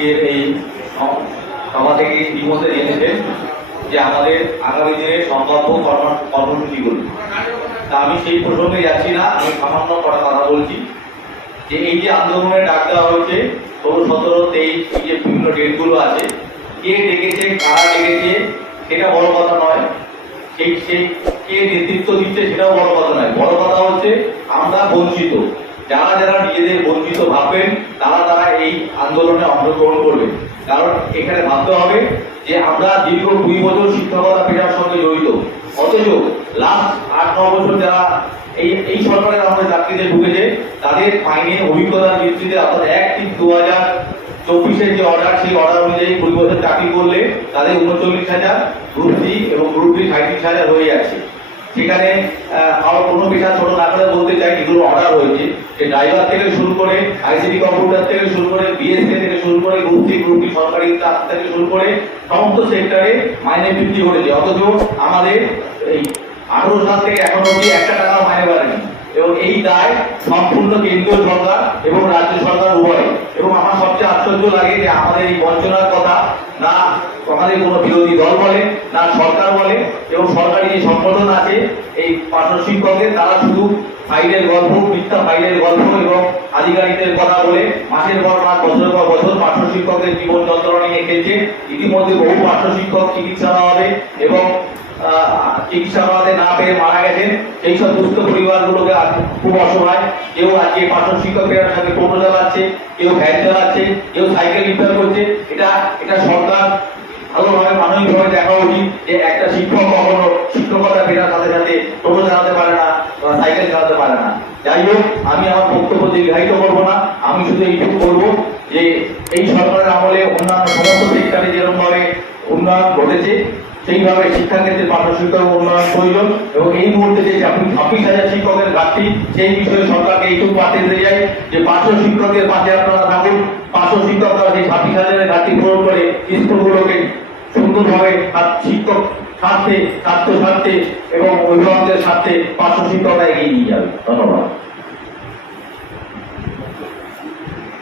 আজকের এই সভা থেকে ইতিমধ্যে জেনেছেন যে আমাদের আগামী দিনের সম্ভাব্য কর্ম- কর্মসূচিগুলো। তা আমি সেই প্রসঙ্গে যাচ্ছি না, আমি সামান্য কটা কথা বলছি। যে এই যে আন্দোলনের ডাক দেওয়া হয়েছে, ষোলো, সতেরো, তেইশ, এই যে বিভিন্ন ডেটগুলো আছে, কে ডেকেছে, কারা ডেকেছে, সেটা বড় কথা নয়। সেই সেই কে নেতৃত্ব দিচ্ছে সেটাও বড় কথা নয়। বড় কথা হচ্ছে আমরা বঞ্চিত। যারা যারা নিজেদের বঞ্চিত ভাববেন তারা তারা এই আন্দোলনে অংশগ্রহণ করবে। কারণ এখানে ভাবতে হবে যে আমরা দীর্ঘ দুই বছর শিক্ষকতা পেশার সঙ্গে জড়িত। অথচ লাস্ট আট, ন বছর যারা এই এই সরকারের আমাদের চাকরিতে ঢুকেছে, তাদের ফাইনে অভিজ্ঞতার ভিত্তিতে অর্থাৎ এক তিন দু হাজার চব্বিশের যে অর্ডার সেই অর্ডার অনুযায়ী কুড়ি বছর চাকরি করলে তাদের উনচল্লিশ হাজার গ্রুপ সি এবং গ্রুপ ডি সাঁত্রিশ হাজার হয়ে যাচ্ছে। সেখানে আমার কোনো পেশা ছোট না করে বলতে চাই কিন্তু অর্ডার হয়েছে যে ড্রাইভার থেকে শুরু করে আইসিডি কম্পিউটার থেকে শুরু করে বিএসএ থেকে শুরু করে গ্রুপ সি সরকারি কাজ থেকে শুরু করে, সমস্ত সেক্টরে মাইনে বৃদ্ধি ঘটেছে অথচ আমাদের এই আঠারো সাল থেকে এখন অব্দি একটা টাকা মাইনে বাড়েনি। এবং এই দায় সম্পূর্ণ কেন্দ্রীয় সরকার এবং রাজ্য সরকার উভয়। এবং আমার সবচেয়ে আশ্চর্য লাগে যে আমাদের এই বঞ্চনার কথা না আমাদের কোনো বিরোধী দল বলে, না সরকার বলে, এবং সরকারি যে সংগঠন আছে, এই পার্শ্ব শিক্ষকদের, তারা শুধু ফাইলের গল্প, মিথ্যা ফাইলের গল্প এবং আধিকারিকদের কথা বলে, মাসের পর মাস, বছরের পর বছর পার্শ্ব শিক্ষকদের জীবন যন্ত্রণা নিয়ে খেলছে। ইতিমধ্যে বহু পার্শ্ব শিক্ষক চিকিৎসা হবে এবং চিকিৎসা করাতে না পেয়ে মারা গেছেন। সেই সব দুস্থ পরিবারগুলোকে খুব অসহায়, কেউ আজকে পাঠক শিক্ষকের সাথে টোটো চালাচ্ছে, কেউ ভ্যান চালাচ্ছে, কেউ সাইকেল রিপেয়ার করছে। এটা এটা সরকার ভালোভাবে মানবিকভাবে দেখা উচিত যে একটা শিক্ষক কখনো শিক্ষকতা পেরার সাথে সাথে টোটো চালাতে পারে না বা সাইকেল চালাতে পারে না। যাই হোক, আমি আমার বক্তব্য দীর্ঘায়িত করব না। আমি শুধু এইটুকু করব যে এই সরকারের আমলে অন্যান্য সমস্ত সেক্টরে যেরকম ভাবে উন্নয়ন ঘটেছে সেইভাবে শিক্ষাক্ষেত্রে পাঠ্য শিক্ষক উন্নয়ন প্রয়োজন এবং এই মুহূর্তে যে ছাব্বিশ হাজার শিক্ষকের ঘাটতি, সেই বিষয়ে সরকারকে এইটুকু পাঠে দিতে যাই যে পার্শ্ব শিক্ষকের পাশে আপনারা থাকুন। পার্শ্ব শিক্ষকরা সেই ছাব্বিশ হাজারের ঘাটতি পূরণ করে স্কুলগুলোকে সুন্দরভাবে শিক্ষক স্বার্থে ছাত্র স্বার্থে এবং অভিভাবকদের স্বার্থে পার্শ্ব শিক্ষকরা এগিয়ে নিয়ে যাবে। ধন্যবাদ।